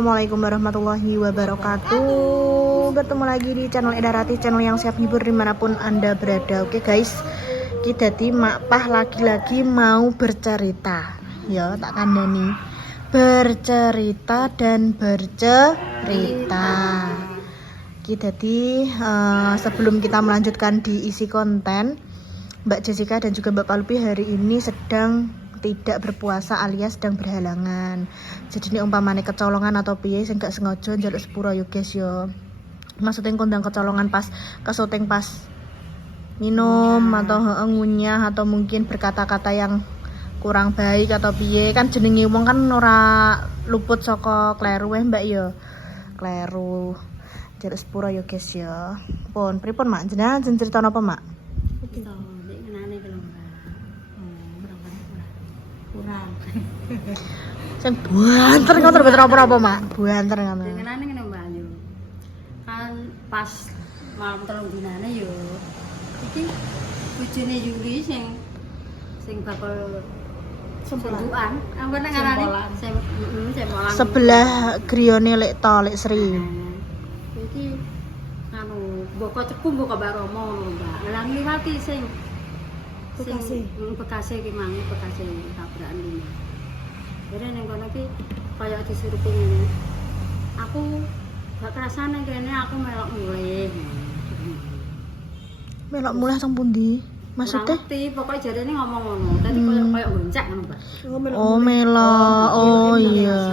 Assalamualaikum warahmatullahi wabarakatuh. Bertemu lagi di channel Edarati, channel yang siap hibur dimanapun Anda berada. Oke guys, kita di Makpah lagi-lagi mau bercerita. Ya, tak kandani. Bercerita dan bercerita. Kita di sebelum kita melanjutkan di isi konten, Mbak Jessica dan juga Mbak Palupi hari ini sedang tidak berpuasa alias sedang berhalangan. Jadi ini umpamane kecolongan atau piye sing gak sengaja njaluk sepuro yo guys yo. Maksudnya kondang kecolongan pas kesuting pas minum atau ngunyah atau mungkin berkata-kata yang kurang baik atau piye, kan jenenge wong kan ora luput saka kleru Mbak yo. Kleru. Njaluk sepuro yo guys yo. Pun pripun Mak? Jenengan cerita napa Mak? Kurang. Sing buanter ngoten mboten apa-apa, Mak. Buanter ngono. Dengenane ngene Mbak Ayu. Kan pas malam telung dinane yo. Iki bojone Yuli sing bakal sembuhan. Apa nang ngarani? Sembolan. Sebelah griyane Lek To, Lek Sri. Iki anu mboko cepu mboko Baromo ngono Mbak. Lah ngliwati sing Bekasi ki mang Bekasi tabrakan ini. Jadi ning kono ki kaya disurupi ngene. Aku gak kerasane kene aku melok mulih. Melok mulih teng pundi? Maksudnya? Ngerti, pokoknya jarene ngomong ngono. Dadi kaya gonceng ngono, Mbak. Oh, melok. Oh iya.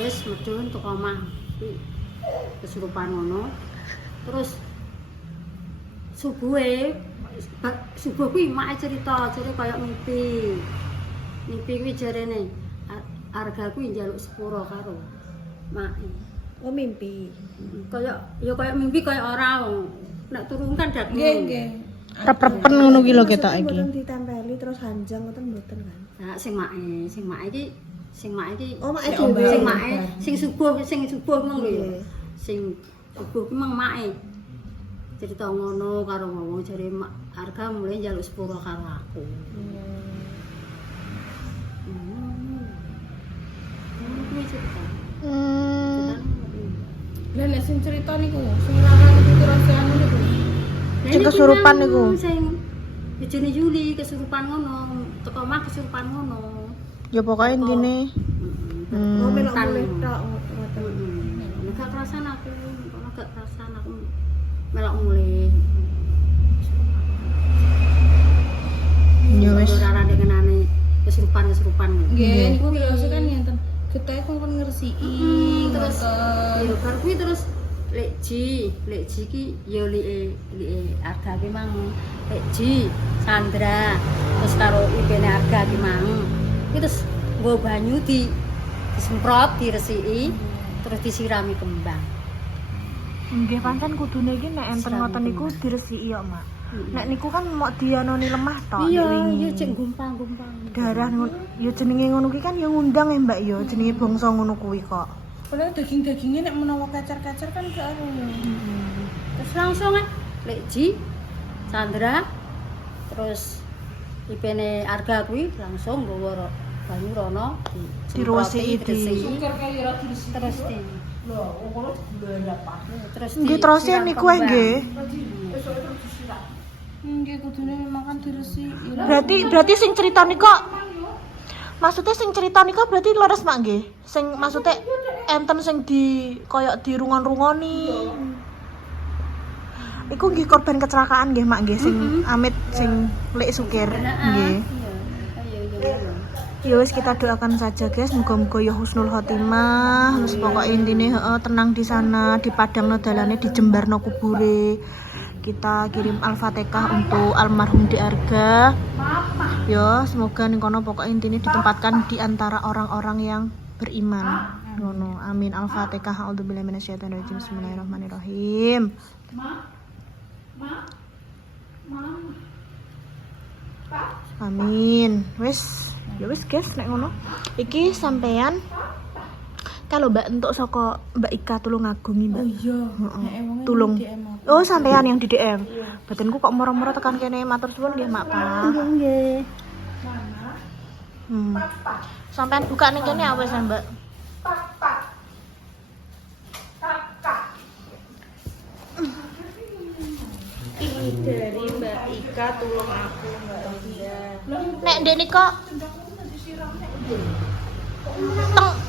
Wis medun teko omah. Kesurupan ngono. Terus subuh kuwi mak cerita kaya mimpi kuwi jarene harga kuwi njaluk sepuro karo mak. Oh mimpi. Kaya mimpi kaya ora nek turun kan dak. Nggih. Rep-repen ngono ki lho ketok iki. Mboten ditempeli terus hanjang ngoten mboten kan. Nah sing mak iki Oh mak dhewe. Sing subuh mong lho ya. Sing subuh ki mong mak cerita ngono karo wong jare harga mulai njaluk sepuro karo aku. Kuwi cerita. Lah nek sing cerita niku, sing larang itu rahasia niku. Sing kesurupan niku. Sing bojone Yuli kesurupan ngono, teko omah kesurupan ngono. Ya pokoknya intine Oh melok mulih tok ngoten. Gak kerasan aku, melok mulih. ya wis. Ora ngenane kesurupan. Nggih, niku biasa kan ngenten. Getahe kok ngresiki. Terus ya bar kuwi terus Lek Ji ki ya like harga ki mang. Lek Ji Sandra terus karo ibene harga ki mang. Ki terus nggo banyu disemprot, diresiki, terus disirami kembang. Nggih pancen kudune iki nek enten ngoten niku diresiki ya, Mak. Nek niku kan mau dianoni lemah tok. Iya cek gumpang-gumpang. Darah ya jenenge ngono ki kan ya ngundang ya, Mbak ya. Jenenge bangsa ngono kuwi kok. Kalau daging-dagingnya nek menawa kacar-kacar kan gak anu. Terus langsung Lek Ji Sandra terus ibene harga kuwi langsung nggawa banyu rono Diresiki Syukur kali ora dirisi. terus di Lho, ngono dibelah Pak. terus Nggih terus niku nggih. Nggih kudune memang kan diresiki. Berarti sing cerita niku maksudnya sing cerita niku berarti leres Mak nggih. Sing maksudnya enten sing di koyok dirungon-rungoni. Iku nggih korban kecelakaan nggih Mak nggih sing amit sing Lek Sukir nggih. Ya wis kita doakan saja guys, moga-moga ya husnul khotimah. Wis pokoke intine tenang di sana, di padangno dalane, di jembarno kubure. Kita kirim Al-Fatihah untuk almarhum di Arga. Ya, semoga ning kono pokok intine ditempatkan di antara orang-orang yang beriman. Ngono. Amin. Al-Fatihah. A'udzubillahi minasyaitonirrajim. Bismillahirrahmanirrahim. Amin. Wis, ya wis guys nek ngono. Iki sampean kalau Mbak entuk saka Mbak Ika tulung ngagungi Mbak. Oh iya. Tulung. Oh, sampean yang di DM. Badanku kok moro-moro tekan kene, matur suwun nggih, Mak Pak. nggih. Sampean buka ning kene awes Mbak. Eka tulung aku Mbak Rinda. Nek ndek nika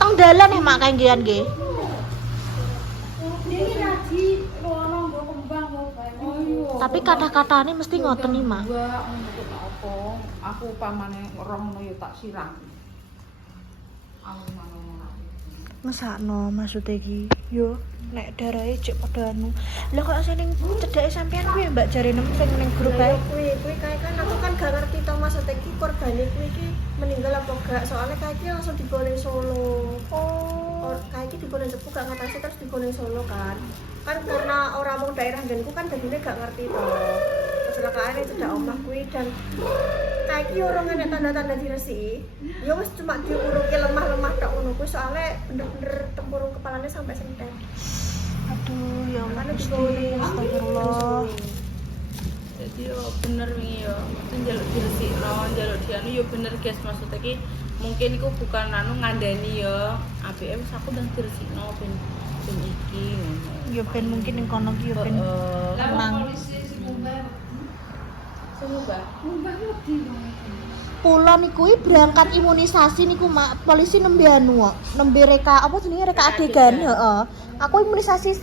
teng dalan ya mak kanggean nggih. Ini tadi rono nggo kembang kok bae. Oh iya. Tapi kata-katane mesti ngoten nih mak. Mbak, untuk apa? Aku pamane rohno ya tak siram. Alun-alun. Mesakno maksudnya iki. Yo nek darahe cek padha anu. Lah kok sing ning cedhake sampean kuwi Mbak jare nemu sing ning grup ae. Kuwi kae kan aku kan gak ngerti to maksudnya iki korbane kuwi iki meninggal apa gak soalnya kae iki langsung dibawa ning Solo. Oh, kae iki dibawa ning Cepu gak ngatasi terus dibawa ning Solo kan. Kan karena orang wong daerah nggenku kan dadine gak ngerti to. Kecelakaane cedak omah kuwi dan kae iki ora enek tanda-tanda diresiki. Ya wis cuma diuruki lemah-lemah tok ngono kuwi soalnya bener-bener tempurung kepalanya sampai sentet. Aduh ya Allah Makanya Gusti. dibawa ning Astagfirullah. Jadi yo bener wingi yo, itu njaluk diresikno, njaluk dianu yo bener guys, maksudnya ki mungkin iku bukan anu ngandani yo. ABM wis aku ndang diresikno ben iki ngono. Ya ben mungkin ning kono ki ya ben nang Semoga. Pulo niku berangkat imunisasi niku mak polisi nembe anu kok. Nembe reka apa jenenge reka adegan, heeh. Aku imunisasi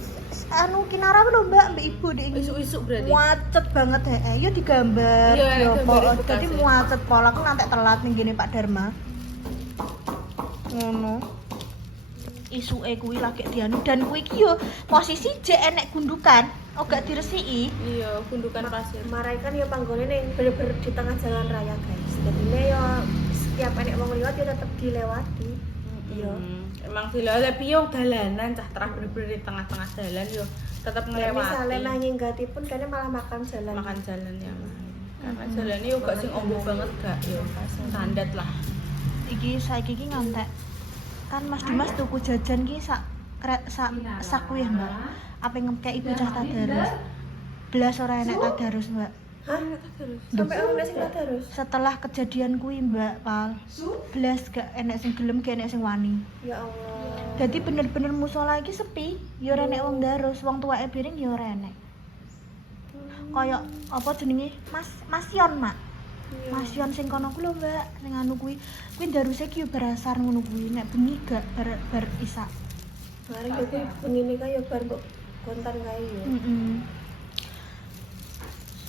anu kinara lho Mbak, mbek ibu dek iki. Isuk-isuk berarti. Muacet banget heeh. Ya digambar, Iya, ya gambar apa. ibu Dadi kasih. muacet pola aku ngantek telat ning gene Pak Dharma. Ngono. Isuke kuwi lagi dianu dan kuwi iki yo posisi jek enek gundukan, oh gak diresiki. Iya, gundukan pasir. Marai kan ya panggone ning bener-bener di tengah jalan raya guys. Jadi ya setiap enek wong liwat ya tetep dilewati. Iya. Emang dilewati tapi yo dalanan cah terah bener-bener di tengah-tengah jalan yo tetep Misalnya ngelewati. mah nyenggati pun kayaknya malah makan jalan. Makan jalan ya. Makan jalannya yo gak sing ombo banget gak yo, sing standar lah. Iki saiki iki ngantek. Kan Mas Dimas tuku jajan ki sak kuwi Mbak. Apa ngekeki bocah tadarus. Belas ora enek tadarus, Mbak. Hah? Sampai orang sing tadarus. Setelah kejadian kuwi Mbak Pal. Belas gak enek sing gelem gak enek sing wani. Ya Allah. Jadi bener-bener musala iki sepi, ya ora enek wong darus, wong tuwake piring ya ora enek. Kayak apa jenenge? Mas Yon, Mak. Mas Yon sing kono ku lho, Mbak, sing anu kuwi. Kuwi daruse ki yo berasar ngono kuwi, nek bengi gak bar isak. Mari aku ngene kae ya bar kok kontan kae ya.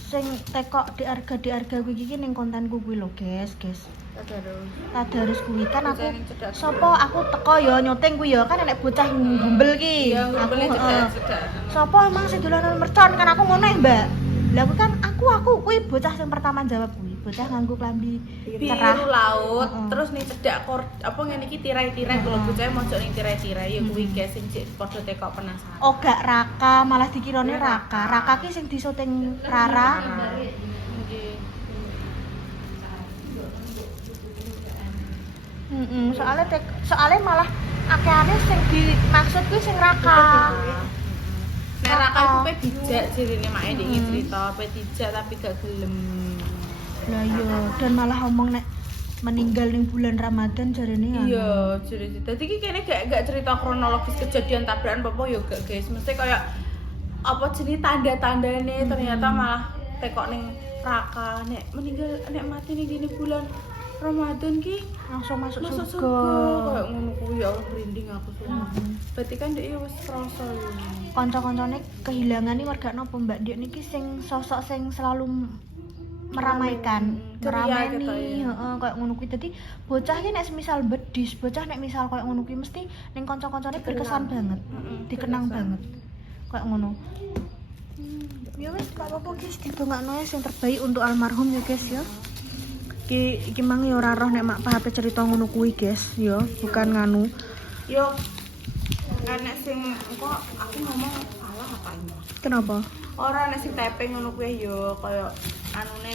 Sing tekok di harga kuwi iki ning kontenku kuwi lho, guys. Tadarus. Tadarus kuwi kan aku Bocah yang cedak. sapa aku teko ya nyoteng kuwi ya kan enek bocah ngumbel ki. Iya, ngumpulnya heeh. cedak. Sapa emang sing dolanan mercon kan aku ngono ya, Mbak. Lah aku kuwi bocah sing pertama jawab kuwi. Bocah nganggo klambi cerah. Biru laut, Heeh. terus nih cedak apa ngene iki tirai-tirai kalau bocah mojok ning tirai-tirai ya kuwi guys sing cek padha tekok penasaran. Oh gak Raka, malah dikirone Raka. Raka ki sing disyuting Rara. Nggih. Soalnya malah akhirnya sing dimaksud kuwi sing Raka. Nek Raka iku pe dijak jirine mak ndek cerita, pe dijak tapi gak gelem. Lah iya, dan malah ngomong nek meninggal ning bulan Ramadan jarene ya. Iya, jadi dadi iki kene gak cerita kronologis kejadian tabrakan apa ya gak guys, mesti kayak apa jenis tanda-tandane ternyata malah tekok ning Raka nek meninggal nek mati ning dini bulan Ramadan ki Langsung masuk masuk surga. surga kayak ngono kuwi ya Allah merinding aku semua. Berarti kan dia wis krasa ya. Kanca-kancane kehilangan iki warga napa Mbak Dik niki sing sosok sing selalu meramaikan, Ceria gitu merameni, ya. heeh kayak ngono kuwi. Dadi bocah ki nek semisal bedis, bocah nek misal kayak ngono kuwi mesti ning kanca-kancane berkesan banget. Dikenang banget. Kayak ngono. Ya wis gak apa-apa guys, ditungakno sing terbaik untuk almarhum ya guys ya. Iki mang ya ora roh nek mak pape cerita ngono kuwi guys ya, bukan nganu. Yo enek sing kok aku ngomong salah apa ini? Kenapa? Ora nek sing taping ngono kuwi yo kaya anune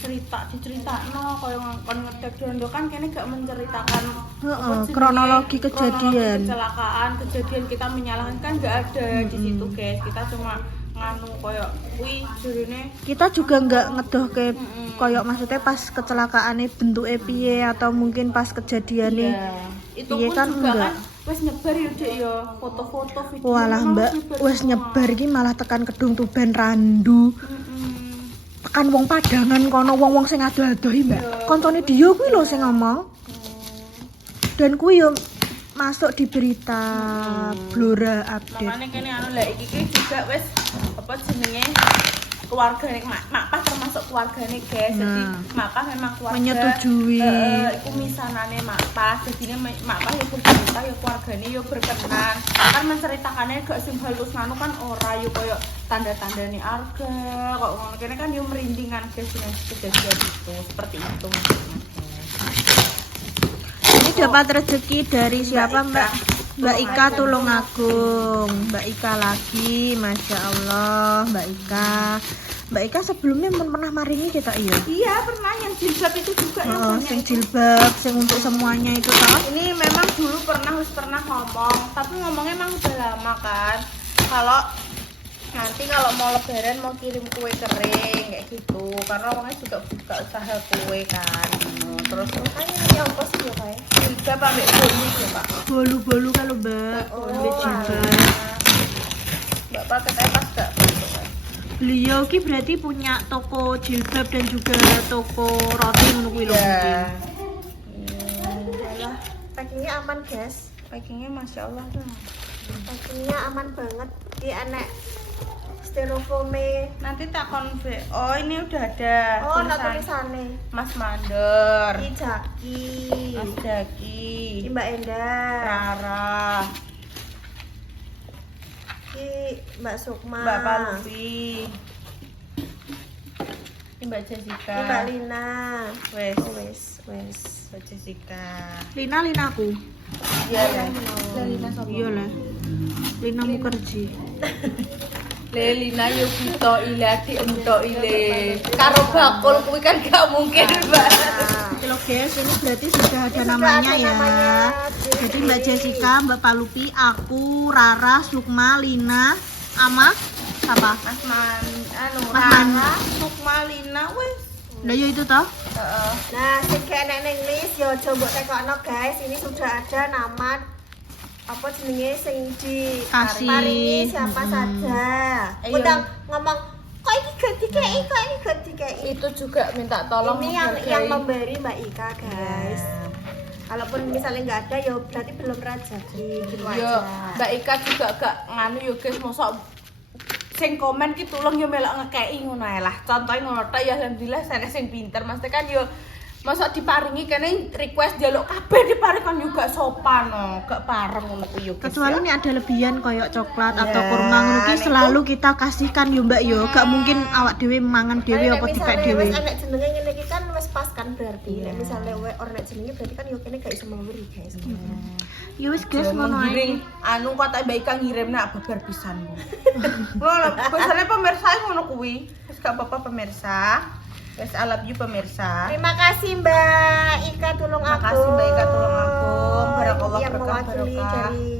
diceritakno kaya ngkon ngedek dondo kan kene gak menceritakan Heeh, apa jenenge, kronologi kejadian. kecelakaan, kejadian kita menyalahkan kan gak ada di situ guys. Kita cuma nganu kaya kuwi jurine Kita juga nggak ngedohke koyok maksudnya pas kecelakaannya bentuknya piye atau mungkin pas kejadiannya. itu Iya pun kan, juga enggak. kan wis nyebar ya Dek ya foto-foto video. Walah malah Mbak, nyebar wes semua. nyebar ki malah tekan Kedung Tuban Randu. tekan wong Padangan kono wong-wong sing ado-adohi Mbak. Koncone dia kuwi lho sing ngomong. Dan kuwi yo masuk di berita Blora update. Makanya kene anu lah iki juga wis apa jenenge keluargane mak pas termasuk keluargane guys. Jadi mak pas memang keluarga Menyetujui. Iku misanane mak pas. Jadi mak pas yo bercerita yo keluargane yo berkenan. Kan menceritakannya gak sing halus nganu kan ora yo koyo tanda-tandane arga. Kok ngono kene kan yo merindingan guys dengan kejadian itu. Seperti itu. Ini dapat rezeki dari siapa Mbak? Mbak Ika Tulungagung. Mbak Ika lagi, Masya Allah Mbak Ika. Mbak Ika sebelumnya pernah maringi kita iya? Iya pernah yang jilbab itu juga yang punya Sing itu. jilbab, sing untuk semuanya itu toh? Ini memang dulu pernah ngomong, tapi ngomongnya emang udah lama kan. Kalau nanti kalau mau lebaran mau kirim kue kering kayak gitu, karena orangnya juga buka usaha kue kan. Terus Makanya ini ongkos ya kayak. juga pamit bolu ya pak. Bolu-bolu kalau Mbak. Bolu jilbab. Bapak katanya pas gak masuk. Beliau ki berarti punya toko jilbab dan juga toko roti ngono kuwi lho mungkin. Yalah, packingnya aman guys. Packingnya masya Allah tuh. Packingnya aman banget. Di anak styrofoam. Nanti tak konve. Oh ini udah ada. Oh, nak tulisan tulisannya. Mas Mandor, Ki Jaki. Mas Daki, Ki Mbak Endah. Rara, Ki Mbak Sukma. Mbak Paluvi, ini Mbak Jessica, Ki Mbak Lina. wes, Oh, wes. Mbak Jessica, Lina aku. iya lah, Lina sama, Iya lah. Lina Mukerji. Lina yuk kita ilati untuk ile, karo bakul kuwi kan gak mungkin mbak. Halo guys, ini berarti sudah ada Ini namanya sudah ada ya. namanya. Jadi Mbak Jessica, Mbak Palupi, aku, Rara, Sukma, Lina, sama siapa? Mas Man, anu, Mas Man. Rara, Sukma, Lina, wes. Lah ya itu toh. Nah, sing kayak nek ning list yo coba tekokno guys. Ini sudah ada nama apa jenenge sing di Kasih. paringi siapa saja. Ayo. Undang ngomong kok iki gak dikei, kok ini gak dikei. Itu juga minta tolong Ini yang menghargai. memberi Mbak Ika guys. Kalaupun misalnya nggak ada ya berarti belum rezeki gitu Yo, aja. Mbak Ika juga gak nganu yo guys, mosok sing komen ki tulung yo melok ngekei ngono ae lah. Contohe ngono tok ya alhamdulillah saya sing pinter. Mesti kan yo mosok diparingi kene request jaluk kabeh diparing kan yo gak sopan no, gak pareng ngono ku yo guys. Kecuali ya. ini ada lebihan kayak coklat Ya, atau kurma ngono ki nek selalu kita kasihkan yo Mbak yo. Gak mungkin awak dhewe mangan dhewe apa dipek dhewe. Wis enek jenenge ngene iki kan wis pas kan berarti. Nek misalnya ora enek jenenge berarti kan yo kene gak iso memberi guys. Ya wis guys ngono ae. Menggiring anu kata Mbak Ika ngirim nak babar pisan. Ngono, biasanya pemirsa ngono kuwi. Wis gak apa-apa pemirsa. Wis I love you pemirsa. Terima kasih Mbak Ika Tulung Terima Agung. kasih Mbak Ika Tulung Agung. Barakallah Yang berkah mewakili barokah. dari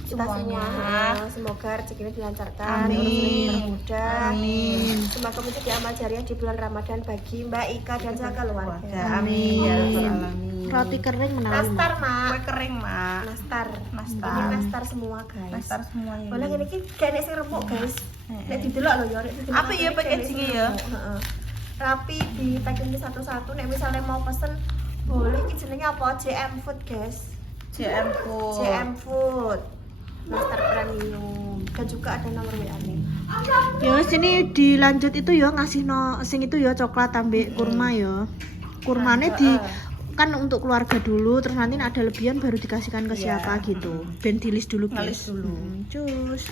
kita Semuanya. semua. Semoga rezekinya dilancarkan, Amin. rezekinya dipermudah. Amin. Semoga menjadi amal jariah di bulan Ramadan bagi Mbak Ika dan keluarga. Amin. Ya Rabbal alamin. Roti kering menawi. Nastar, Kue Mak. kering, Mak. Nastar. Nastar. Ini nastar semua, guys. Nastar semuanya. Boleh ngene iki gak nek sing remuk, guys. Nek didelok lho ya, nek didelok. Apa ya packaging-nya ya? Heeh. Rapi di packing satu-satu. Nek misalnya mau pesen boleh iki jenenge apa? JM Food, guys. JM Food. JM Food. Nastar premium. Dan juga ada nomor WA-nya. Ya wis ini dilanjut itu ya ngasih no sing itu ya coklat ambek kurma ya. Kurmane di kan untuk keluarga dulu terus nanti ada lebihan baru dikasihkan ke Iya. siapa gitu. Ben di list dulu Ngelis guys. dulu. Cus.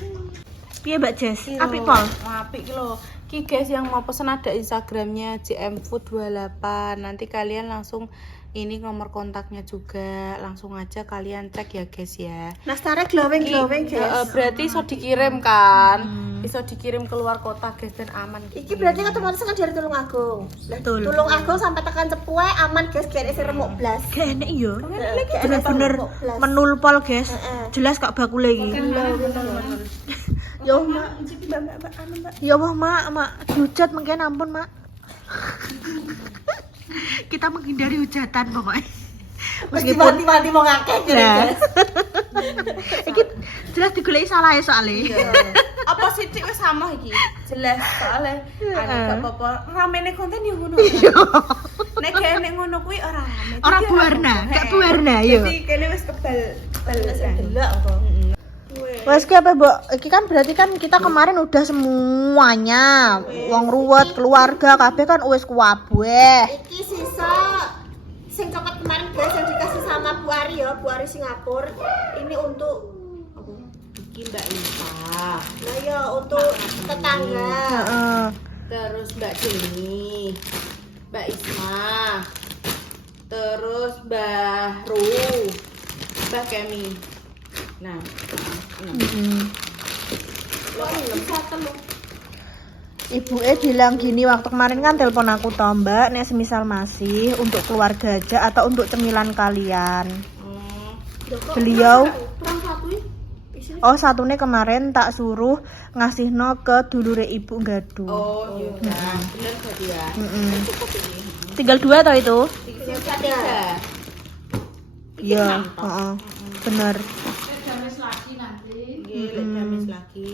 Piye Mbak Jess? Iya. Apik pol? Apik ki lho. Ki guys yang mau pesen ada Instagramnya JM Food 28. Nanti kalian langsung ini nomor kontaknya juga. Langsung aja kalian cek ya guys ya. Nastarnya glowing-glowing, guys. Berarti iso dikirim kan? Iso dikirim keluar kota guys dan aman gitu. Iki berarti otomatis kan dari Tulung Agung. Lah, Betul. Tulung Agung sampai tekan Cepue aman, guys. Gak ada sing remuk blas. Gak enak ya. Gak ada Bener-bener remuk blas. menul pol guys. Heeh. Jelas kak bakule iki. Ya Mak. Ya Allah mak, hujat mungkin ampun mak. Kita menghindari hujatan pokoknya. Meskipun mati mau ngakek, Nah. guys. Iki jelas digoleki salah ya soalnya. Apa sithik wis sama iki? Jelas soalnya gak apa-apa ramene konten yo ngono. Nek kene ngono kuwi ora rame. Ora berwarna, gak berwarna yo. Jadi kene wis kebal delok kok. Wes ki apa, Mbok? Iki kan berarti kan kita kemarin udah semuanya. Wong ruwet, keluarga kabeh kan wis kuwabeh. Iki sisa sing coklat kemarin guys yang dikasih sama Bu Ari ya, Bu Ari Singapura. Ini untuk apa? iki Mbak Ita. Nah ya untuk tetangga. Heeh. Terus Mbak Deni, Mbak Isma, terus Mbak Ru, Mbak Kemi. Nah, Ibuke bilang gini waktu kemarin kan telepon aku toh, Mbak, nek semisal masih untuk keluarga aja atau untuk cemilan kalian. Beliau Kurang satu ya? Isinya oh satunya kemarin tak suruh ngasihno ke dulure ibu Gadu. oh iya, bener berarti ya. Cukup ini. Tinggal 2 toh itu? Sisa 3. Iya, heeh. Bener. Gamis lagi.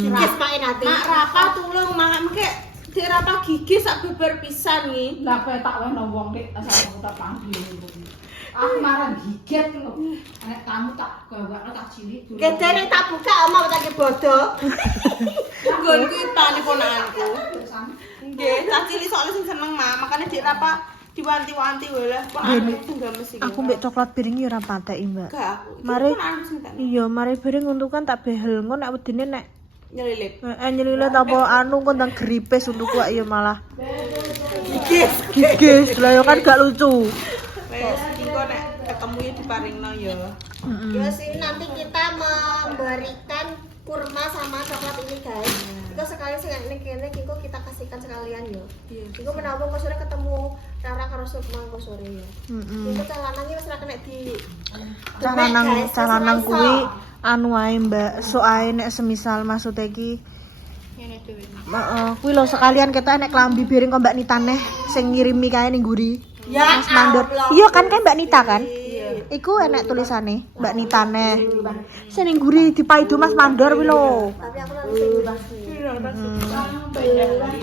gigis pakai nanti. Mak Rapa tulung mangan ke di Rapa gigi sak beber pisan nih. Lah kowe tak weh wong nek asal aku tak panggil. Aku marah giget lho. Nek kamu tak gawakno tak cilik dulu. Gedene tak buka omong tak bodoh. Nggon kuwi tani ponakanku. Nggih, tak cilik soalnya sing seneng mak, makane di Rapa diwanti-wanti wae lah. Ponakanku tunggal mesti. Aku mbek coklat piring ya ora pateki, Mbak. Gak aku. Mari. Ponakanku sing tak Iya, mari piring untuk kan tak behel ngono nek wedine nek nyelilip. nyelilit apa anu kondang gripes untuk kuak ya malah Gigis. gigis lah ya kan gak lucu. Wes engko nek ketemu ya diparingno ya. Ya sih nanti kita memberikan kurma sama coklat ini guys. Itu sekalian sing nek kene Kiko kita kasihkan sekalian yo. Kiko menawang kok sore ketemu Rara karo Sukma kok sore ya. Itu calanannya wis ora kena di Calanang kuwi anu ae Mbak, sok ae nek semisal maksud iki Ngene dhewe. heeh, kuwi lho sekalian kita nek klambi piring kok Mbak Nita neh sing ngirimi kae ning guri. Ya Mas Mandor. Iya kan Mbak Nita kan? Iya. Iku enek tulisane Mbak Nita neh. Sing ning guri dipaido Mas Mandor kuwi lho. tapi aku nanti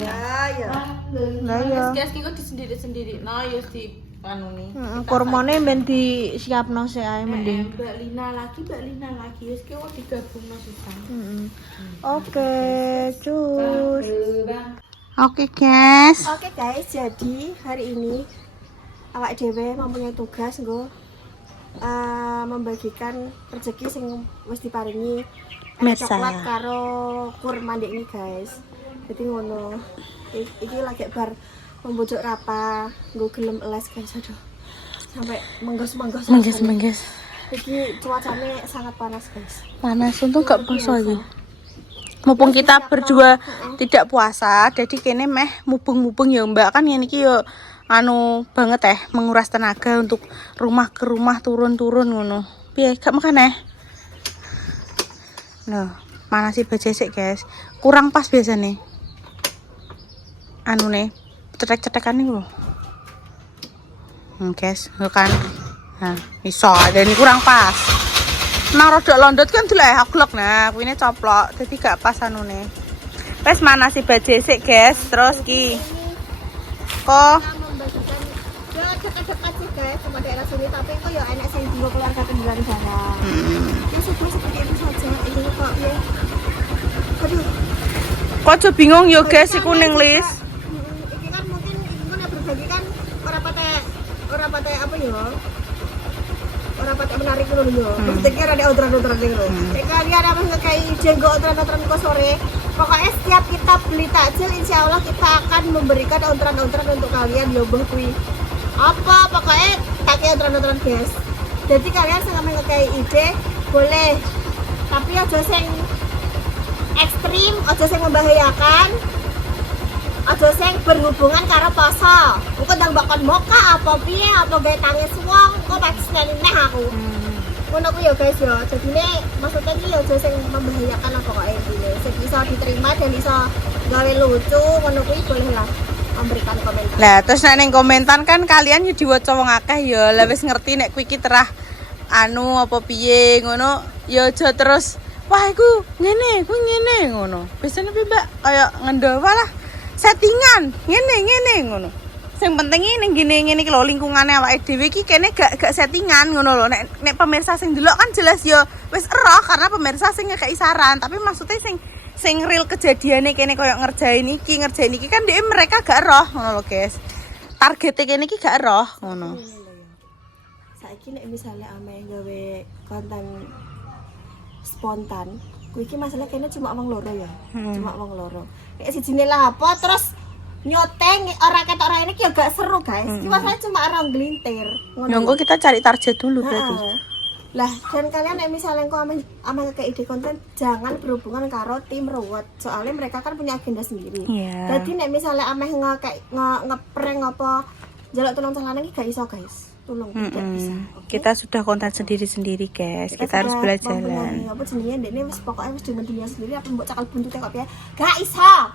ya ya. Lah iya. Guys, kiko disendiri-sendiri. Nah, ya di anune. Kurmane men disiapno sik ae mending. Mbak Lina lagi. Wis kiko digabungno sisan. Oke, cus. Oke, guys. Oke guys, jadi hari ini awak dhewe mempunyai tugas nggo membagikan rezeki sing wis diparingi Mesa. coklat karo kurma ndek ini guys. Jadi ngono. Iki lagi bar membujuk Rapa nggo gelem les guys, aduh. Sampai menggos-menggos. Mengges. Iki cuacanya sangat panas guys. Panas untung gak puasa iki. Mumpung kita berdua tidak puasa, jadi kene meh mubeng-mubeng ya Mbak, kan ngene iki yo anu banget menguras tenaga untuk rumah ke rumah turun-turun ngono. Piye gak makan Loh, mana sih bajesik guys? Kurang pas biasanya. Anu nih, cetek-cetekan nih loh. Guys, lo kan. Nah, iso ada ini kurang pas. Nah, rodok londot kan dilek aglok nah, kuwi coplok, dadi gak pas anu nih. Wes mana sih bajesik guys? Terus ki. Kok Membagikan ya dekat-dekat sih guys sama daerah sini, tapi kok ya enak sing dua keluarga kendaraan barang. Ya sudah seperti itu saja. Ini kok ya. Aduh. kok aja bingung yo guys iku ning list. Ini kan mungkin yang berbagi kan orang pakai apa ya? Orang pakai menarik dulu yo. Maksudnya kira ada orderan-orderan gitu. Kalian apa kayak jenggo orderan-orderan kok sore. Pokoknya setiap kita beli takjil, insya Allah kita akan memberikan orderan-orderan untuk kalian yo kui. Apa pokoknya pakai orderan-orderan guys. Jadi kalian sama kayak ide boleh, tapi aja sing ekstrim, aja sing membahayakan, aja sing berhubungan karo poso. Engko ndang bakon moka apa piye apa gawe tangis wong, kok paksane neh aku. Ngono ku ya guys ya. Jadine maksudnya iki ya aja sing membahayakan apa kok intine. Sing bisa diterima dan bisa gawe lucu, ngono kuwi boleh lah memberikan komentar. Lah terus nek ning komentar kan kalian yo diwaca wong akeh yo. Lah wis ngerti nek kuwi iki terah anu apa piye ngono ya aja terus wah iku ngene ngono. Biasane piye Mbak kayak ngendawa lah settingan ngene ngono. Sing penting ning ngene iki lho lingkungane awake dhewe iki kene gak settingan ngono lho. Nek pemirsa sing delok kan jelas ya wis eroh karena pemirsa sing ngekeki saran, tapi maksudnya sing real kejadiane kene koyo ngerjain iki kan dhek mereka gak eroh ngono lho guys. Targete kene iki gak eroh ngono. Saiki nek misalnya ame gawe konten spontan, kuwi iki masalah kene cuma wong loro ya. Cuma wong loro. Nek sijine lah apa terus nyoteng ora ketok ora ini ya gak seru guys. Iki masalahnya cuma orang gelintir. Nyongko kita cari target dulu berarti. Lah, dan kalian nek misalnya kok ama kayak ide konten jangan berhubungan karo tim ruwet. Soalnya mereka kan punya agenda sendiri. Iya. Jadi nek misalnya ameh ngeprank apa jaluk tolong celana iki gak iso guys. Tolong tidak bisa. Okay? Kita sudah konten sendiri-sendiri guys. Kita harus belajar. Apa jenenge ndekne wis pokoke wis dunia sendiri apa mbok cakal buntute kok piye? Gak iso.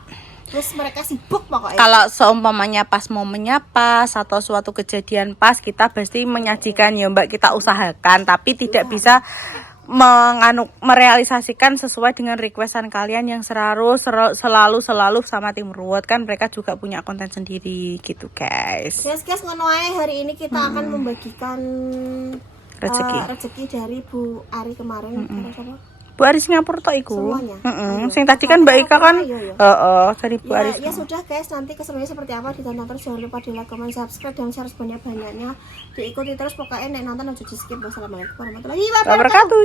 Terus mereka sibuk pokoknya. Kalau seumpamanya pas momennya pas atau suatu kejadian pas, kita pasti menyajikan ya Mbak, kita usahakan, tapi tidak bisa merealisasikan sesuai dengan requestan kalian yang selalu sama tim ruwet kan, mereka juga punya konten sendiri gitu guys. Guys ngono ae, hari ini kita akan membagikan rezeki dari Bu Ari kemarin. Bu Ari Singapura tok iku. Semuanya. Sing tadi kan Mbak Ika kan. Dari Bu Ari. Ya sudah guys, nanti keseruannya seperti apa ditonton terus, jangan lupa di like, comment, subscribe dan share sebanyak-banyaknya. Diikuti terus pokoknya nek nonton aja di skip. Wassalamualaikum warahmatullahi wabarakatuh.